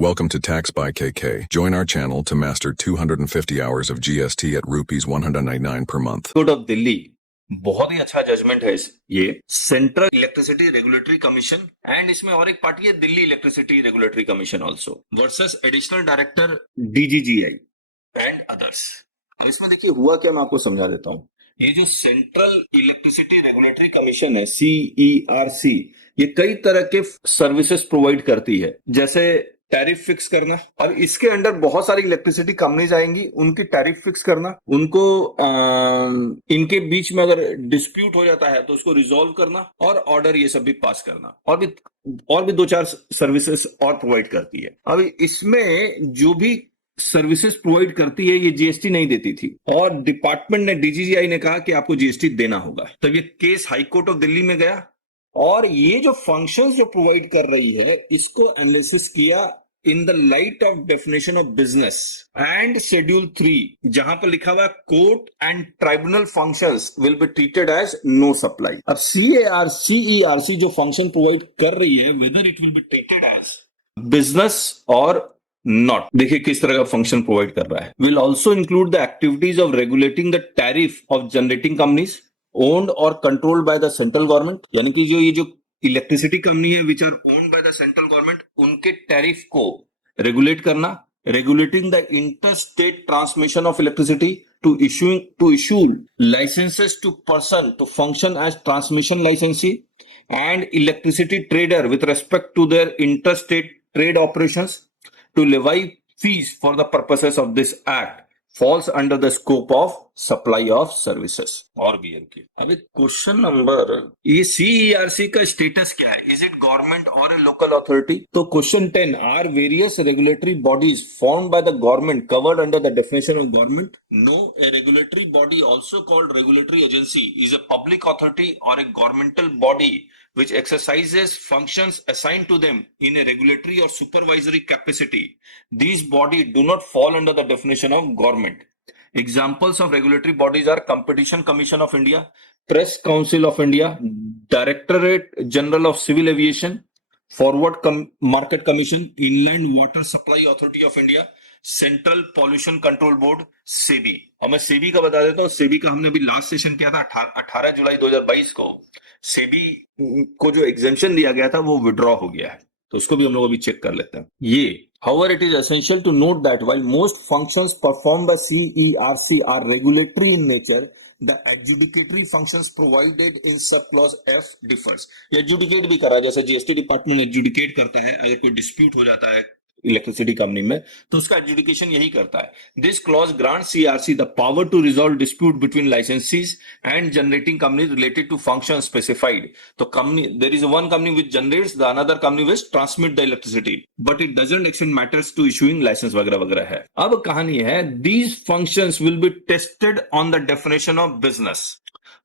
Welcome to Tax by KK. Join our channel to master 250 hours of GST at rupees 199 per month. Court of Delhi बहुत ही अच्छा judgement है ये central electricity regulatory commission and इसमें और एक party है Delhi electricity regulatory commission also versus additional director DGGI and others. अब इसमें देखिए हुआ क्या, मैं आपको समझा देता हूं। ये जो सेंट्रल इलेक्ट्रिसिटी रेगुलेटरी कमीशन है CERC, ये कई तरह के सर्विसेज प्रोवाइड करती है, जैसे टैरिफ फिक्स करना, और इसके अंडर बहुत सारी इलेक्ट्रिसिटी कंपनीज आएंगी, उनकी टैरिफ फिक्स करना, उनको इनके बीच में अगर डिस्प्यूट हो जाता है तो उसको रिजॉल्व करना, और ऑर्डर ये सब भी पास करना, और भी दो चार सर्विसेज और प्रोवाइड करती है। अब इसमें जो भी सर्विसेज प्रोवाइड करती है ये जीएसटी नहीं देती थी, और डिपार्टमेंट ने डीजीजीआई ने कहा कि आपको जीएसटी देना होगा। तब ये case high court of Delhi में गया, और ये जो फंक्शंस जो प्रोवाइड कर रही है इसको एनालिसिस किया in the light of definition of business and schedule 3, जहां पर लिखा हुआ है court and tribunal functions will be treated as no supply. अब CERC जो फंक्शन प्रोवाइड कर रही है, whether it will be treated as business और नॉट, देखिए किस तरह का फंक्शन प्रोवाइड कर रहा है। Will also include the activities of regulating the tariff of generating companies owned और controlled by the central government, यानी कि ये जो इलेक्ट्रिसिटी कंपनी है which are owned by the central government, उनके टैरिफ को रेगुलेट करना, regulating the inter state transmission of electricity to issue licenses to person to function as transmission licensee and electricity trader with respect to their inter state trade operations to levy fees for the purposes of this act falls under the scope of supply of services और भी है। अभी question number, ये CERC का status क्या है? Is it government or a local authority? तो question 10, are various regulatory bodies formed by the government covered under the definition of government? No, a regulatory body also called regulatory agency is a public authority or a governmental body which exercises functions assigned to them in a regulatory or supervisory capacity. These bodies do not fall under the definition of government. Examples of regulatory bodies are Competition Commission of India, Press Council of India, Directorate General of Civil Aviation, Forward Market Commission, Inland Water Supply Authority of India, central pollution control board SEBI. और मैं सेबी का बता देता हूँ, सेबी का हमने अभी last session किया था 18 जुलाई 2022 को। सेबी को जो एग्जेम्पशन दिया गया था वो विड्रॉ हो गया है, तो उसको भी हम लोग अभी चेक कर लेते हैं। ये however it is essential to note that while most functions performed by CERC are regulatory in nature, the adjudicatory functions provided in subclause F differs। ये adjudicate भी करा, जैसे जीएसटी डिपार्टमेंट adjudicate करता है, अगर कोई डिस्प्यूट हो जाता है इलेक्ट्रिसिटी कंपनी में तो उसका एडजुडिकेशन यही करता है। This clause grant CERC the power to resolve dispute between licensees and generating companies related to function specified. तो company, there is one company which generates, the another company which transmit the electricity, but it doesn't extend matters to issuing license वगैरह वगैरह है। अब कहानी है, these functions will be tested on the definition of business.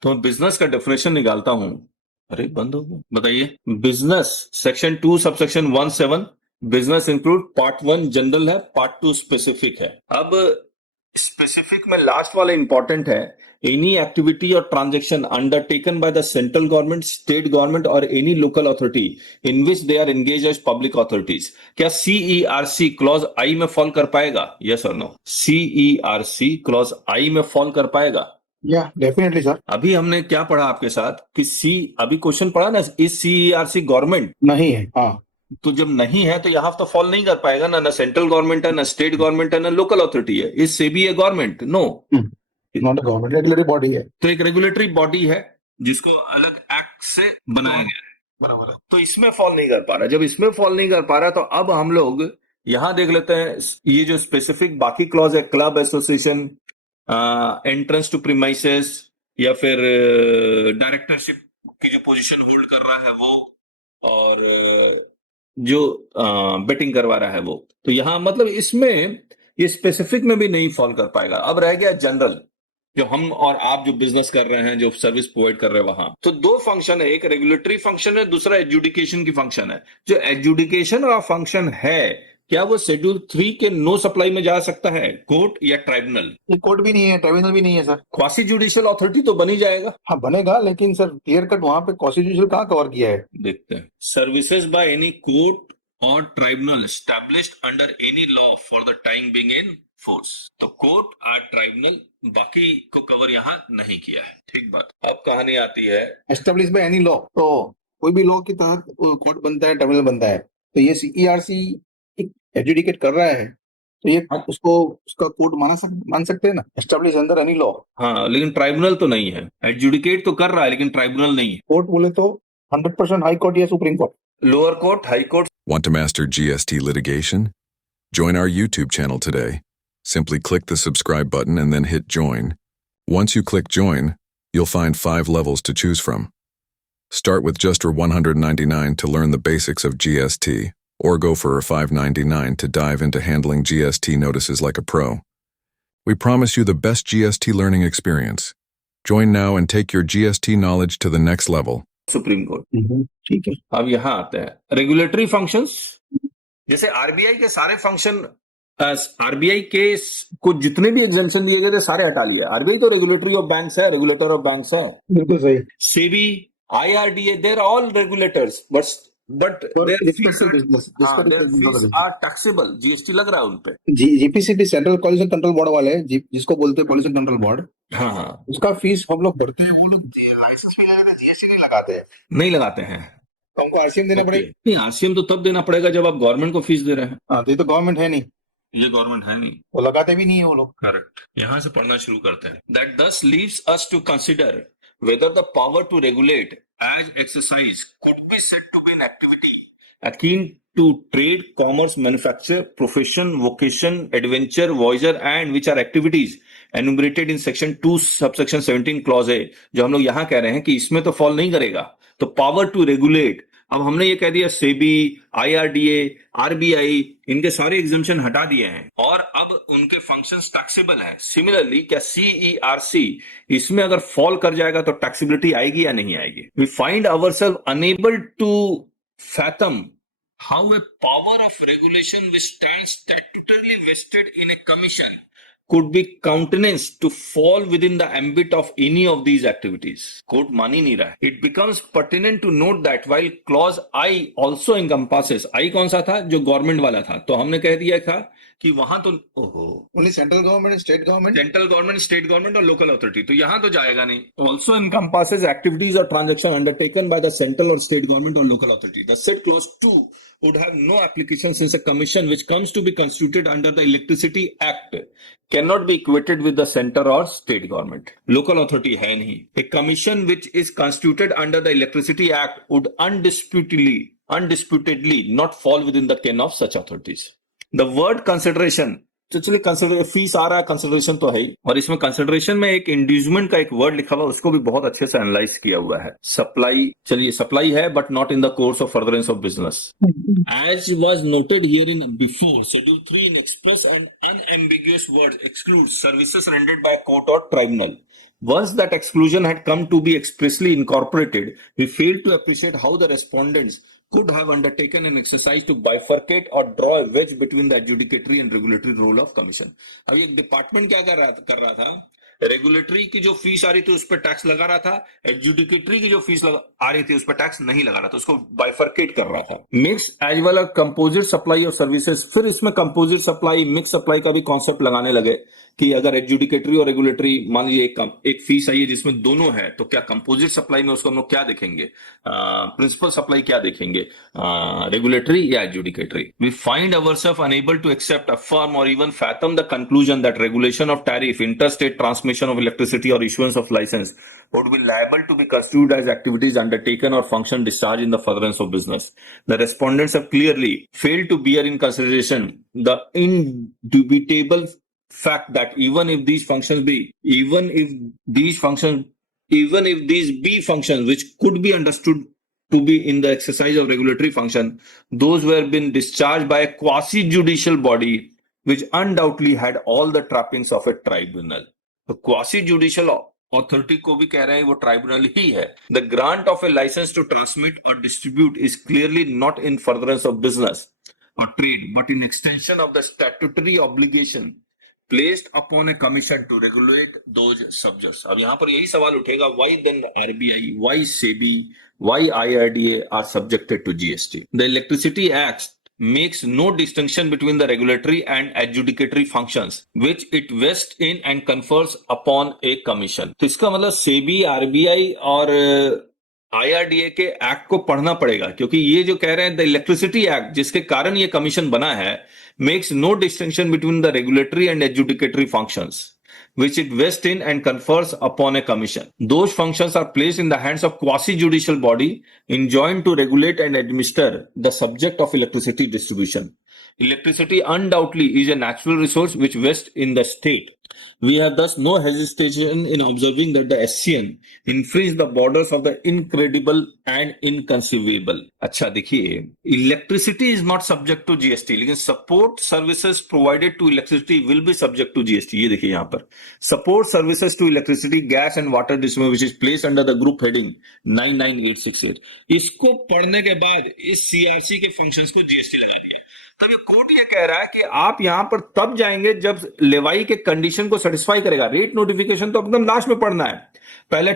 तो मैं business का definition निकालता हूं, अरे बंद हो गया, बताइए। Business section 2 subsection 17, business include part 1 general है, पार्ट 2 स्पेसिफिक है। अब स्पेसिफिक में लास्ट वाला इंपॉर्टेंट है, any activity or transaction undertaken by the central government, state government or any local authority in which they are engage as public authorities. क्या CERC clause I में fall कर पाएगा? Yes और no? CERC clause I में fall कर पाएगा? या definitely sir. अभी हमने क्या पढ़ा आपके साथ कि अभी क्वेश्चन पढ़ा ना, इस CERC गवर्नमेंट नहीं है। हाँ, तो जब नहीं है तो यहाँ तो फॉल नहीं कर पाएगा ना सेंट्रल गवर्नमेंट है, ना स्टेट गवर्नमेंट है, ना लोकल अथॉरिटी है। इस सेबी है government? No, not a government, regulatory body है। तो एक रेगुलेटरी बॉडी है जिसको अलग एक्ट से बनाया गया है, बराबर है। तो इसमें फॉल नहीं कर पा रहा। जब इसमें फॉल नहीं कर पा रहा तो अब हम लोग यहां देख लेते हैं, ये जो स्पेसिफिक बाकी क्लॉज है, club, association, entrance to premises, या फिर डायरेक्टरशिप की जो पोजीशन होल्ड कर रहा है वो, और जो बेटिंग करवा रहा है वो। तो यहां मतलब इसमें ये स्पेसिफिक में भी नहीं फॉल कर पाएगा। अब रह गया जनरल, जो हम और आप जो बिजनेस कर रहे हैं, जो सर्विस प्रोवाइड कर रहे हैं वहां। तो दो फंक्शन है, एक रेगुलेटरी फंक्शन है, दूसरा एजुडिकेशन की फंक्शन है। जो एजुडिकेशन का फंक्शन है, क्या वो शेड्यूल 3 के नो सप्लाई में जा सकता है, कोर्ट या ट्राइब्यूनल? ये कोर्ट भी नहीं है, ट्राइब्यूनल भी नहीं है सर। क्वासी जुडिशियल अथॉरिटी तो बनी जाएगा। हाँ बनेगा, लेकिन सर क्लियर कट वहां पे क्वासी जुडिशियल कहाँ कवर किया है? देखते हैं। Services by any court or tribunal established under any law for the time being in force. तो कोर्ट और ट्राइब्यूनल बाकी को कवर यहाँ नहीं किया है। ठीक बात। अब कहानी आती है एस्टेब्लिश बाय एनी लॉ, तो कोई भी लॉ के तहत कोर्ट बनता है, ट्रिब्यूनल बनता है। तो ये सीईआरसी एजुडिकेट कर रहा है, तो ये उसको उसका कोर्ट मान सकते हैं ना, एस्टेब्लिश अंडर एनी लॉ। हाँ, लेकिन ट्राइब्यूनल तो नहीं है। एडजुडिकेट तो कर रहा है लेकिन ट्राइब्यूनल नहीं है। कोर्ट बोले तो 100% हाई कोर्ट या supreme court. Lower court, high court. Want to master GST litigation? Join our YouTube channel today. Simply click the subscribe button and then hit join. Once you click join, you'll find 5 levels to choose from. Start with just $199 to learn the basics of GST, or go for $599 to dive into handling GST notices like a pro. We promise you the best GST learning experience. Join now and take your GST knowledge to the next level. Supreme court. ठीक है। अब यहाँ आते हैं regulatory functions. जैसे RBI के सारे function, RBI के को जितने भी एग्जेम्पशन दिए गए थे सारे हटा लिए। आरबीआई तो रेगुलेटरी ऑफ बैंक्स है, रेगुलेटर ऑफ बैंक्स है। बिल्कुल सही। SEBI, IRDA, there all regulators, but their fees are taxable. GST लग रहा है उनपे। GPCB central pollution control board वाले, जिसको बोलते हैं पॉल्यूशन कंट्रोल बोर्ड, हाँ हाँ, उसका फीस हम लोग भरते हैं, वो लोग लाइसेंस भी लगाते हैं, जीएसटी नहीं लगाते हैं। नहीं लगाते हैं तो हमको आरसीएम देना पड़ेगा। नहीं, आरसीएम तो तब देना पड़ेगा जब आप गवर्नमेंट को फीस दे रहे हैं। हाँ, तो ये तो गवर्नमेंट है नहीं, ये गवर्नमेंट है नहीं, वो लगाते भी नहीं है वो लोग। करेक्ट। यहां से पढ़ना शुरू करते हैं। That thus leaves us to consider whether the power to regulate as exercise could be said to be an activity akin to trade, commerce, manufacture, profession, vocation, adventure, voyager, and which are activities enumerated in section 2 subsection 17 clause A, जो हम लोग यहाँ कह रहे हैं कि इसमें तो फॉल नहीं करेगा। तो पावर टू रेगुलेट, अब हमने ये कह दिया सेबी, आईआरडीए, आरबीआई, इनके सारे एग्जाम्पशन हटा दिए हैं और अब उनके फंक्शंस टैक्सेबल हैं। सिमिलरली क्या सीईआरसी इसमें अगर फॉल कर जाएगा तो टैक्सेबिलिटी आएगी या नहीं आएगी? We find ourselves unable to fathom how a power of regulation which stands statutorily vested in a commission could be countenanced to fall within the ambit of any of these activities. Court मान ही नहीं रहा है। It becomes pertinent to note that while clause I also encompasses, I कौन सा था? जो government वाला था। तो हमने कह दिया था कि वहां तो only central government, state government, central government, state government और लोकल अथॉरिटी, तो यहां तो जाएगा नहीं। Also encompasses activities or transaction undertaken by the central or state government or local authority. The said clause 2 would have no application since a commission which comes to be constituted under the Electricity Act cannot be equated with the center or state government. Local authority है नहीं। A commission which is constituted under the Electricity Act would undisputedly not fall within the ken of such authorities. The word consideration, तो चलिए consider fees आ रहा है, consideration तो है ही, और इसमें कंसिडरेशन में एक इंड्यूसमेंट का एक वर्ड लिखा हुआ, उसको भी बहुत अच्छे से एनालाइज किया हुआ है। सप्लाई, चलिए सप्लाई है but not in the course of furtherance of business as was noted here in before schedule 3 in express and unambiguous words exclude services rendered by court और tribunal. Once that exclusion had come to be expressly incorporated, we failed to appreciate how the respondents could have undertaken an exercise to bifurcate or draw a wedge between the adjudicatory and regulatory role of commission. अब ये department क्या कर रहा था? Regulatory की जो fees आ रही थी उस पर टैक्स लगा रहा था, एडजुडिकेटरी की जो फीस आ रही थी उस पर टैक्स नहीं लगा रहा था, उसको बाइफरकेट कर रहा था। Mix as well as composite supply of services, फिर इसमें कंपोजिट सप्लाई, मिक्स सप्लाई का भी कॉन्सेप्ट लगाने लगे कि अगर एडजुडिकेटरी और रेगुलेटरी मान लीजिए एक फीस आई है जिसमें दोनों है, तो क्या कंपोजिट सप्लाई में उसको हम लोग क्या देखेंगे? प्रिंसिपल सप्लाई क्या देखेंगे? रेगुलेटरी या adjudicatory? We find ourselves unable to accept, affirm or even fathom the conclusion that regulation of tariff, interstate transmission of electricity or issuance of license would be liable to be construed as activities undertaken or function discharged in the furtherance of business. The respondents have clearly failed to bear in consideration the indubitable fact that even if these be functions which could be understood to be in the exercise of regulatory function, those were been discharged by a quasi-judicial body which undoubtedly had all the trappings of a tribunal. तो quasi judicial authority को भी कह रहे हैं वो tribunal ही है। The grant of a license to transmit or distribute is clearly not in furtherance of business or trade but in extension of the statutory obligation placed upon a commission to regulate those subjects. अब यहां पर यही सवाल उठेगा, why then RBI, why SEBI, why IRDA are subjected to GST? The electricity act makes no distinction between the regulatory and adjudicatory functions which it vests in and confers upon a commission. तो इसका मतलब SEBI, RBI और IRDA के act को पढ़ना पड़ेगा, क्योंकि ये जो कह रहे हैं द इलेक्ट्रिसिटी एक्ट जिसके कारण ये कमीशन बना है makes no distinction between the regulatory and adjudicatory functions which it vests in and confers upon a commission. Those functions are placed in the hands of quasi-judicial body enjoined to regulate and administer the subject of electricity distribution. Electricity undoubtedly is a natural resource which vests in the state. We have thus no hesitation in observing that the SCN infringe the borders of the incredible and inconceivable. अच्छा देखिए, electricity is not subject to GST, लेकिन support services provided to electricity will be subject to GST. ये देखिए यहाँ पर support services to electricity, gas and water distribution which is placed under the group heading 99868. इसको पढ़ने के बाद इस CRC के functions को GST लगा दिया। तब ये कोर्ट ये कह रहा है कि आप यहां पर तब जाएंगे जब लेवाई के कंडीशन को सेटिस्फाई करेगा। रेट नोटिफिकेशन तो एकदम लास्ट में पढ़ना है। पहले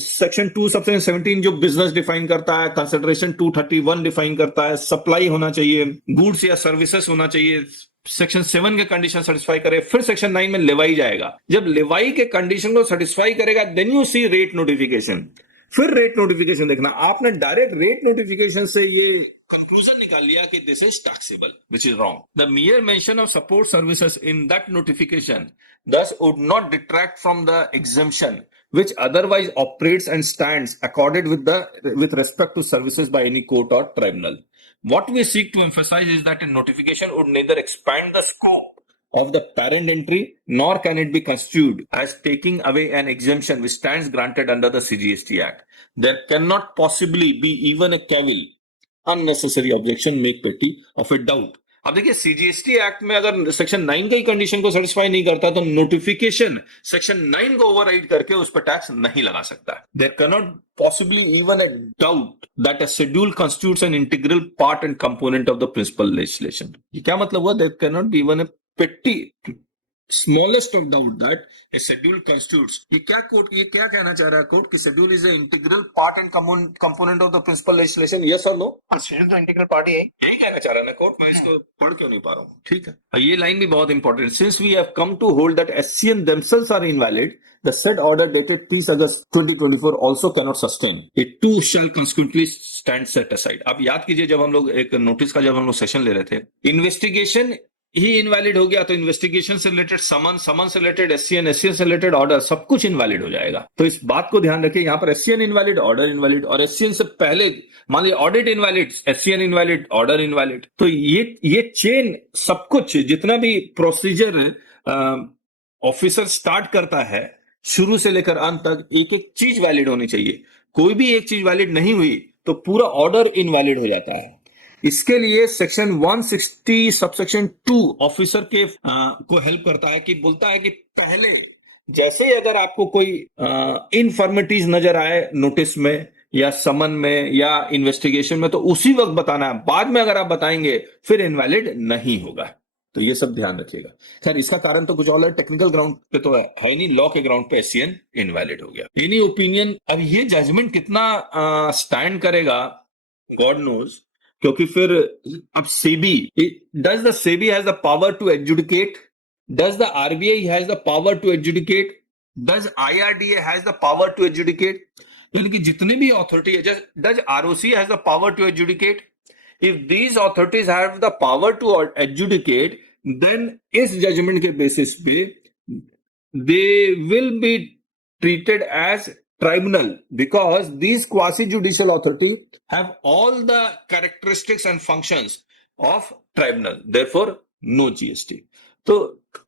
सेक्शन 2 सबसेक्शन 17 जो बिजनेस डिफाइन करता है, कंसिडरेशन 231 डिफाइन करता है, सप्लाई होना चाहिए, गुड्स या सर्विसेज होना चाहिए, सेक्शन 7 के कंडीशन सेटिस्फाई करे, फिर सेक्शन 9 में लेवाई जाएगा। जब लेवाई के कंडीशन को सेटिस्फाई करेगा then you see rate notification. फिर रेट नोटिफिकेशन देखना। आपने डायरेक्ट रेट नोटिफिकेशन से ये conclusion निकाल लिया कि this is taxable, which is wrong. The mere mention of support services in that notification thus would not detract from the exemption which otherwise operates and stands accorded with respect to services by any court or tribunal. What we seek to emphasize is that a notification would neither expand the scope of the parent entry nor can it be construed as taking away an exemption which stands granted under the CGST Act. There cannot possibly be even a cavil unnecessary objection make petty of a doubt. अब देखिए CGST act में अगर section 9 का ही condition को satisfy नहीं करता तो notification section 9 को ओवरराइड करके उस पर टैक्स नहीं लगा सकता। There can not possibly even a doubt that a schedule constitutes an integral part and component of the principal legislation. ये क्या मतलब हुआ? There can not be even a petty smallest of doubt that a schedule constitutes। ये क्या कहना चाह रहा है कोर्ट कि schedule is an integral part and component of the principal legislation? yes or no? Schedule तो इंटीग्रल पार्ट ही है। यही कहना चाह रहा है ना कोर्ट। मैं इसको पढ़ क्यों नहीं पा रहा हूँ? ठीक है, ये लाइन भी बहुत important. Since we have come to hold that SCN themselves are invalid, the said order dated 30 August 2024 also cannot sustain. It too shall consequently stand set aside। आप याद कीजिए जब हम लोग एक नोटिस का जब हम लोग सेशन ले रहे थे, इन्वेस्टिगेशन ही इनवैलिड हो गया तो इन्वेस्टिगेशन से रिलेटेड समन से रिलेटेड SCN से रिलेटेड ऑर्डर सब कुछ इनवैलिड हो जाएगा। तो इस बात को ध्यान रखिए, यहाँ पर SCN इनवैलिड, ऑर्डर इनवैलिड, और SCN से पहले मान लीजिए audit invalid, SCN invalid, order invalid. तो ये चेन सब कुछ जितना भी प्रोसीजर ऑफिसर स्टार्ट करता है शुरू से लेकर अंत तक एक एक चीज वैलिड होनी चाहिए। कोई भी एक चीज वैलिड नहीं हुई तो पूरा ऑर्डर इनवैलिड हो जाता है। इसके लिए सेक्शन 160 सबसेक्शन 2 ऑफिसर के को हेल्प करता है कि बोलता है कि पहले जैसे ही अगर आपको कोई इनफॉर्मेटिव नजर आए नोटिस में या समन में या इन्वेस्टिगेशन में तो उसी वक्त बताना है। बाद में अगर आप बताएंगे फिर इनवैलिड नहीं होगा। तो ये सब ध्यान रखिएगा। खैर इसका कारण तो कुछ और है, टेक्निकल ग्राउंड पे तो है नहीं, लॉ के ग्राउंड पे SCN इनवैलिड हो गया। Any opinion? अब ये जजमेंट कितना स्टैंड करेगा गॉड नोज, क्योंकि फिर अब SEBI, does the SEBI has the power to adjudicate, does the RBI has the power to adjudicate, does IRDA has the power to adjudicate? यानी कि जितने भी अथॉरिटी है, does ROC has the power to adjudicate? If these authorities have the power to adjudicate then इस judgement के basis पे they will be treated as tribunal because these quasi judicial authority have all the characteristics and functions of tribunal, therefore no GST। तो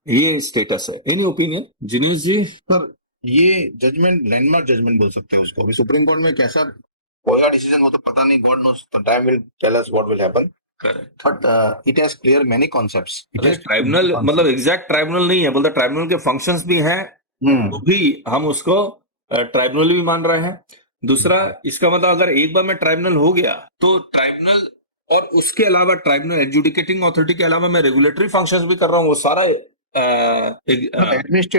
ये status है। Any opinion Jinesh जी? Sir ये judgement landmark judgement बोल सकते हैं उसको। अभी सुप्रीम कोर्ट में कैसा होगा डिसीजन वो तो पता नहीं, God knows, time will tell us what will happen. Correct, but it has clear many concepts. Tribunal मतलब एग्जैक्ट ट्राइब्यूनल नहीं है, बोलता ट्राइब्यूनल के फंक्शंस भी हैं तो भी हम उसको ट्राइब्यूनल भी मान रहे हैं। दूसरा इसका मतलब अगर एक बार में ट्राइब्यूनल हो गया तो ट्राइब्यूनल और उसके अलावा ट्राइब्यूनल एडजुडिकेटिंग अथॉरिटी के अलावा मैं रेगुलेटरी फंक्शंस भी कर रहा हूँ, वो सारा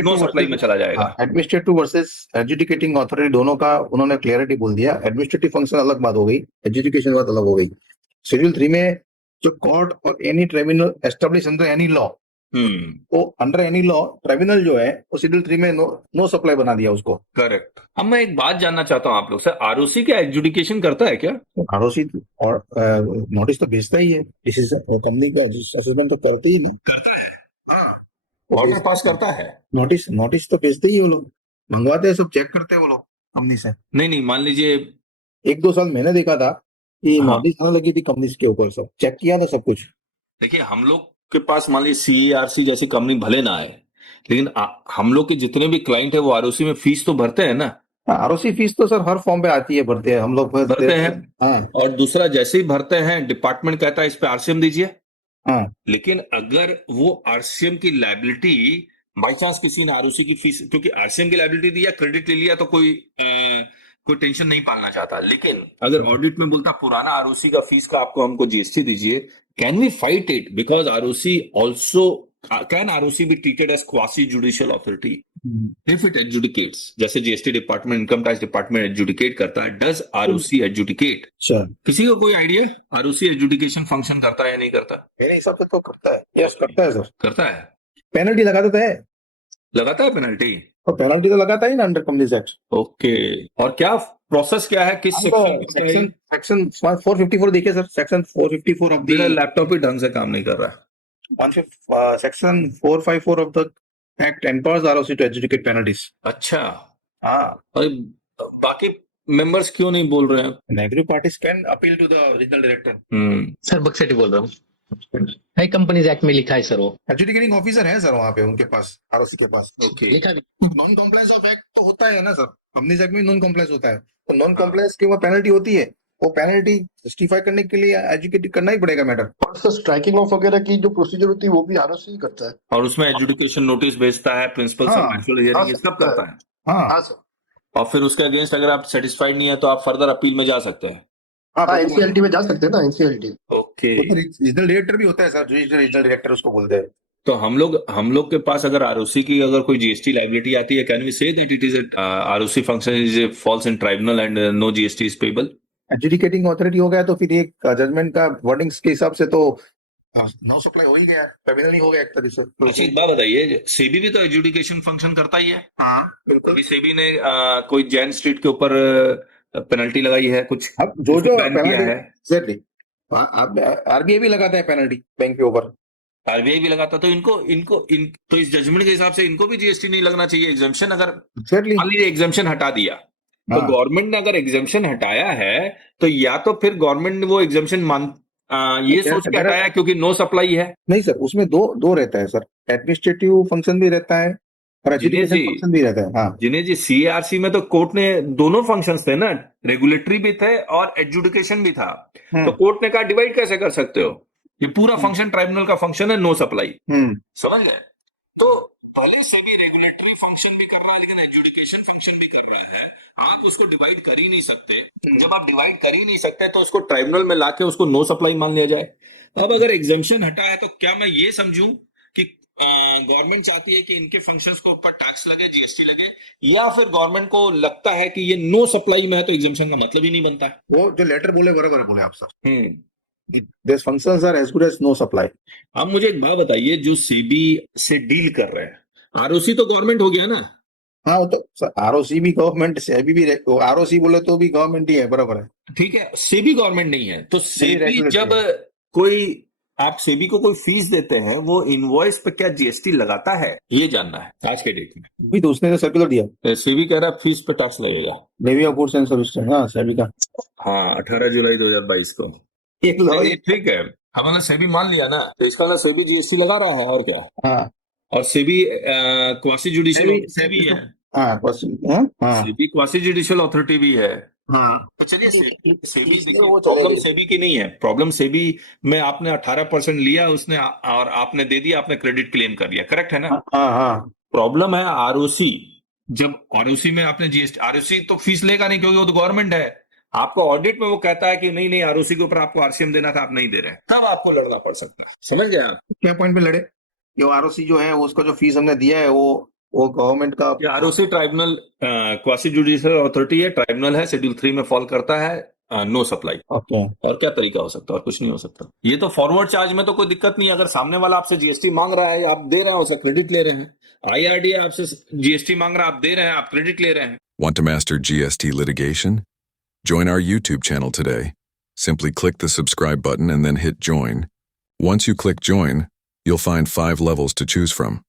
नो सप्लाई में चला जाएगा। एडमिनिस्ट्रेटिव वर्सेस एडजुडिकेटिंग अथॉरिटी दोनों का उन्होंने क्लियरिटी बोल दिया। एडमिनिस्ट्रेटिव फंक्शन अलग बात हो गई, एडजुडिकेशन बात अलग हो गई। शेड्यूल 3 में जो कोर्ट और any tribunal establish under any law, वो अंडर एनी लॉ ट्रिब्यूनल जो है वो शेड्यूल 3 में नो सप्लाई बना दिया उसको। करेक्ट। अब मैं एक बात जानना चाहता हूं आप लोग से, आरओसी क्या एडजुडिकेशन करता है क्या? आरओसी और नोटिस तो भेजता ही है, डिसीजन कंपनी का असेसमेंट तो करते ही ना। करता है, हाँ, ऑर्डर पास करता है। नोटिस नोटिस तो भेजते ही है वो लोग, मंगवाते हैं, सब चेक करते हैं वो लोग कंपनी से। नहीं मान लीजिए, 1-2 साल मैंने देखा था कि हाँ। नोटिस आने लगी थी कंपनी के ऊपर, सब चेक किया था सब कुछ। देखिए हम लोग के पास मान लीजिए सीईआरसी जैसी कंपनी भले ना आए, लेकिन हम लोग के जितने भी क्लाइंट है वो आरओसी में फीस तो भरते हैं ना। आरओसी फीस तो सर हर फॉर्म पे आती है, भरते हैं हम लोग, भरते हैं। हाँ और दूसरा, जैसे ही भरते हैं डिपार्टमेंट कहता है इस पे आरसीएम दीजिए। हाँ। लेकिन अगर वो आरसीएम की लायबिलिटी बाई चांस किसी ने आरओसी की फीस, क्योंकि आरसीएम की लायबिलिटी दिया, क्रेडिट ले लिया, तो कोई टेंशन नहीं पालना चाहता। लेकिन अगर ऑडिट में बोलता पुराना आरओसी का फीस का आपको हमको जीएसटी दीजिए, can we fight it? Because ROC also can ROC be treated as quasi judicial authority if it adjudicates, जैसे GST department, income tax department adjudicate करता है। Does ROC adjudicate? अच्छा, किसी को कोई आइडिया आरओसी एडजुडिकेशन फंक्शन करता है या नहीं करता? मेरे हिसाब से तो करता है, यस करता है सर। करता है। पेनल्टी लगा देता है, लगाता है पेनल्टी? और पेनल्टी तो लगाता ही ना अंडर कंपनीज एक्ट। ओके। और क्या प्रोसेस क्या है, किस सेक्शन सेक्शन 454 देखिए सर, सेक्शन 454 ऑफ मेरा द लैपटॉप ही ढंग से काम नहीं कर रहा है। Section 454 of the act empowers ROC to adjudicate penalties. अच्छा, हाँ, और बाकी मेंबर्स क्यों नहीं बोल रहे हैं? Negative parties can appeal to the regional director. Sir बक्सेटी बोल रहा हूँ, है कंपनीज एक्ट में लिखा है सर वो। एडजुडिकेटिंग ऑफिसर है सर वहाँ पे उनके पास, आरओसी के पास। ओके। लिखा भी नॉन कॉम्प्लायंस ऑफ एक्ट तो होता है ना सर, कंपनीज एक्ट में नॉन कॉम्प्लायंस होता है, तो नॉन कॉम्प्लायंस की वो पेनल्टी होती है, वो पेनल्टी जस्टिफाई करने के लिए एजुकेट करना ही पड़ेगा मैटर। और सर स्ट्राइकिंग ऑफ वगैरह की जो प्रोसीजर होती है वो भी आरओसी ही करता है। और उसमें एजुडिकेशन नोटिस भेजता है, प्रिंसिपल हाँ, सब एक्चुअल हियरिंग ये सब करता है। हाँ हाँ सर, और फिर उसके अगेंस्ट अगर आप सेटिस्फाइड नहीं है तो आप फर्दर अपील में जा सकते हैं। हाँ एनसीएलटी में जा सकते हैं ना, एनसीएलटी। ओके। वो तो रीजनल डायरेक्टर भी होता है सर, जुडिशियल रीजनल डायरेक्टर उसको बोलते हैं। तो हम लोग के पास अगर आरओसी की अगर कोई जीएसटी लायबिलिटी आती है, can we say that it is ROC function is falls in tribunal and no GST is payable? Adjudicating authority हो गया तो फिर एक जजमेंट का वर्डिंग्स के हिसाब से तो नो सप्लाई हो ही गया, क्रिमिनल नहीं हो गया एक तरह से। अच्छा एक बात बताइए, सेबी भी तो एजुडिकेशन फंक्शन करता ही है। हाँ बिल्कुल। अभी सेबी ने कोई जैन स्ट्रीट के ऊपर पेनल्टी लगाई है, कुछ अब जो उसको बैन किया पेनल्टी है। एग्जैक्टली, आरबीआई भी लगाता है पेनल्टी बैंक के ऊपर। आरबीआई भी लगाता, तो तो इस जजमेंट के हिसाब से इनको भी जीएसटी नहीं लगना चाहिए। एग्जाम्पशन अगर एग्जैक्टली, मान लीजिए एग्जाम्पशन हटा दिया, तो हाँ। गवर्नमेंट ने अगर एग्जाम्पशन हटाया है तो या तो फिर गवर्नमेंट ने वो एग्जाम्पशन ये सोच के हटाया क्योंकि नो सप्लाई है। नहीं सर, उसमें दो रहता है सर, एडमिनिस्ट्रेटिव फंक्शन भी रहता है और एजुकेशन जी। फंक्शन भी रहता है। हाँ जिन्हें जी सीआरसी में तो कोर्ट ने दोनों फंक्शंस थे ना, रेगुलेटरी भी थे और एडजुडिकेशन भी था। तो कोर्ट ने कहा डिवाइड कैसे कर सकते हो, ये पूरा फंक्शन ट्राइब्यूनल का फंक्शन है, नो सप्लाई। समझ गए? तो भले से भी रेगुलेटरी फंक्शन भी कर रहा है लेकिन एडजुडिकेशन फंक्शन भी कर रहा है, आप उसको डिवाइड कर ही नहीं सकते। जब आप डिवाइड कर ही नहीं सकते तो उसको ट्राइब्यूनल में लाके उसको नो सप्लाई मान लिया जाए। अब अगर एग्जाम्पशन हटा है तो क्या मैं ये समझूं कि गवर्नमेंट चाहती है कि इनके फंक्शंस को ऊपर टैक्स लगे, जीएसटी लगे, या फिर गवर्नमेंट को लगता है कि ये नो सप्लाई में है तो एग्जाम्पशन का मतलब ही नहीं बनता है? वो जो लेटर बोले बराबर बोले आप sir, this functions are as good as no supply. अब मुझे एक बात बताइए, जो सेबी से डील कर रहे हैं, आरओसी तो गवर्नमेंट हो गया ना? हाँ तो आरओसी भी गवर्नमेंट, सेबी भी, आरओसी बोले तो भी गवर्नमेंट ही है, बराबर है। ठीक है, सेबी गवर्नमेंट नहीं है तो सेबी regulatory जब कोई आप सेबी को कोई फीस देते हैं, वो इनवॉइस पे क्या जीएसटी लगाता है, ये जानना है आज के डेट में। भी तो उसने तो सर्कुलर दिया, सेबी कह रहा है फीस पे टैक्स लगेगा। Levy of goods and services, हाँ सेबी का। हाँ, 18 जुलाई 2022 को। ये ठीक है, हमने सेबी मान लिया ना, तो इसका ना सेबी जीएसटी लगा रहा है और क्या। हाँ, और सेबी क्वासी जुडिशियल भी है। हाँ सेबी क्वासी जुडिशियल अथॉरिटी भी है। हाँ। तो चलिए सेबी, वो प्रॉब्लम चलेगी। सेबी की नहीं है, प्रॉब्लम सेबी में आपने 18% लिया उसने और आपने दे दिया, आपने क्रेडिट क्लेम कर लिया, करेक्ट है ना? हाँ हाँ। प्रॉब्लम है आरओसी। जब आरओसी में आपने जीएसटी, आरओसी तो फीस लेगा नहीं क्योंकि वो तो गवर्नमेंट है। आपको ऑडिट में वो कहता है कि नहीं नहीं आरओसी के ऊपर आपको आरसीएम देना था, आप नहीं दे रहे, तब आपको लड़ना पड़ सकता है। समझ गए आप? क्या पॉइंट पे लड़े? जो आरओसी जो है उसका जो फीस हमने दिया है वो गवर्नमेंट का। ROC tribunal quasi judicial authority है, ट्राइब्यूनल है, शेड्यूल 3 में फॉल करता है। No supply. ओके और क्या तरीका हो सकता है? और कुछ नहीं हो सकता। ये तो फॉरवर्ड चार्ज में तो कोई दिक्कत नहीं है, अगर सामने वाला आपसे जीएसटी मांग रहा है, आप दे रहे हैं, उसे क्रेडिट ले रहे हैं। आईआरडीए आपसे जीएसटी मांग रहा है, आप दे रहे हैं, आप क्रेडिट ले रहे हैं। Want to master GST litigation? Join our YouTube channel today. Simply click the subscribe button and then hit join. Once you click join, you'll find 5 levels to choose from.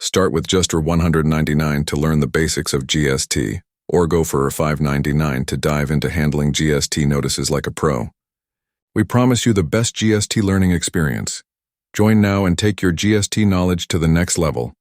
Start with just $199 to learn the basics of GST, or go for $599 to dive into handling GST notices like a pro. We promise you the best GST learning experience. Join now and take your GST knowledge to the next level.